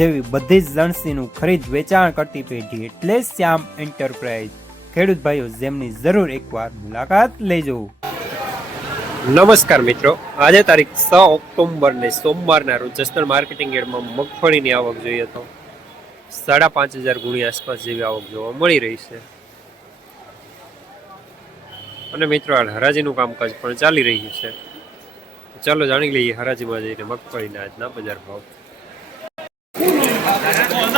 જેવી બધી જ લણસીનું ખરીદ વેચાણ કરતી પેઢી એટલે શ્યામ એન્ટરપ્રાઇઝ. ખેડૂત ભાઈઓ, જેમની જરૂર એકવાર મુલાકાત લેજો. નમસ્કાર મિત્રો. આજે તારીખ છ ઓક્ટોબર ને સોમવારના રોજ જસદણ માર્કેટિંગ યાર્ડમાં મગફળીની આવક જોઈએ તો સાડા પાંચ હજાર ગુણી આસપાસ જેવી આવક જોવા મળી રહી છે. અને મિત્રો, હાલ હરાજીનું કામકાજ પણ ચાલી રહ્યું છે. ચાલો જાણી લઈએ હરાજીમાં જઈને મગફળીના આજના બજાર ભાવ.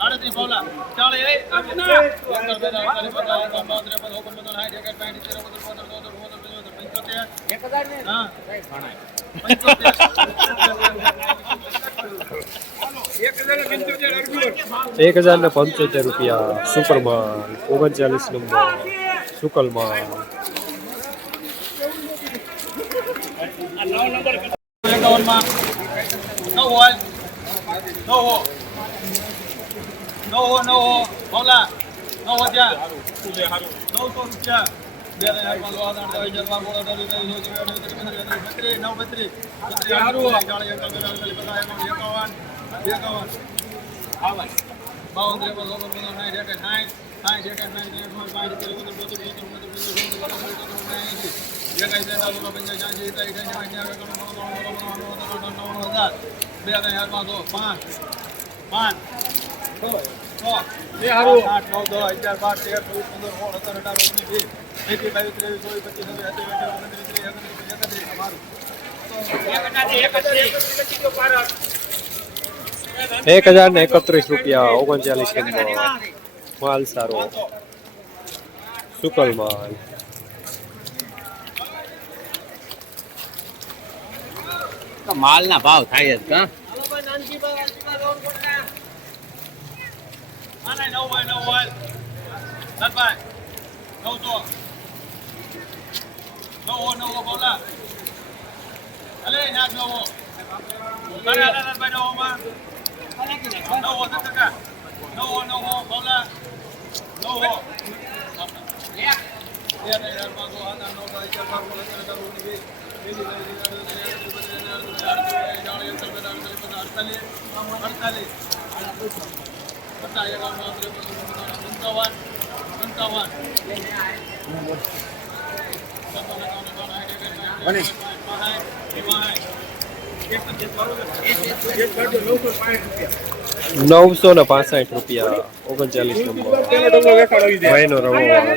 ఆడత్రి బౌల చాలా ఏ అన్నా એક હજાર ને પંચોતેર રૂપિયા સુપરમાં ઓગણચાલીસ નંબર સુકલમાં નવ હોય. નવ નવો નવો ભોલા નવો ત્યાં નવસો રૂપિયા બે હજાર નવ બત્રીસ એકાવન એકાવન આવાજ બાવન ત્રેપન લોકો સાઠ એકાઠ સાઠ સાઠ એકાઠ સાઠ એકમાં પાંચ રૂપિયા પોતે પોતે પોતે પોતે બે હજાર પાંચ પાંચ એક હજાર ને એકત્રીસ રૂપિયા ઓગણચાલીસ માલ સારો. સુકલ માલ? માલના ભાવ થાય જ કા Mana no one, no one. Not bad. No door. No one, no one, bola. Ale, not no one. Mana na not by no one. No one, that's okay. No one, no one, bola. No one. Yeah. Yeah, they are not going to know that they are not going to know that they અડતાલીસ અડતાલીસ મનીષ નવસો ને પાસઠ રૂપિયા ઓગણચાલીસ number ભાઈનો રવો આવે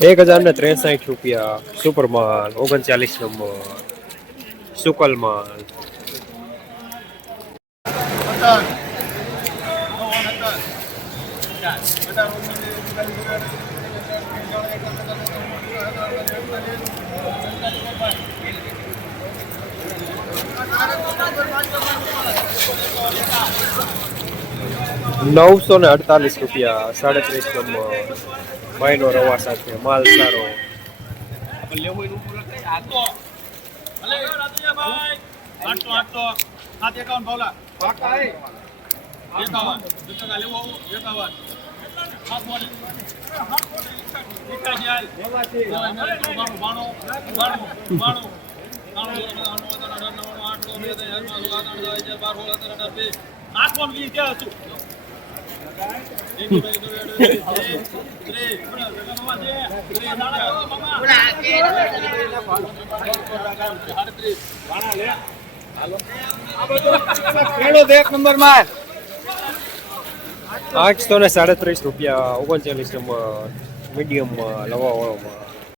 એક હજાર ને ત્રેસાઠ રૂપિયા. સુપર માલ ઓગણચાલીસ નંબર. સુકલ માલ નવસો ને અડતાલીસ રૂપિયા, સાડત્રીસ નંબર. ભાઈનો રવા સાથે માલ સારો બાણું આઠસો વીસ. ક્યાં હતું? નંબરમાં આઠસો ને સાડત્રીસ રૂપિયા ઓગણચાલીસ નંબર મીડિયમમાં લવા વાળોમાં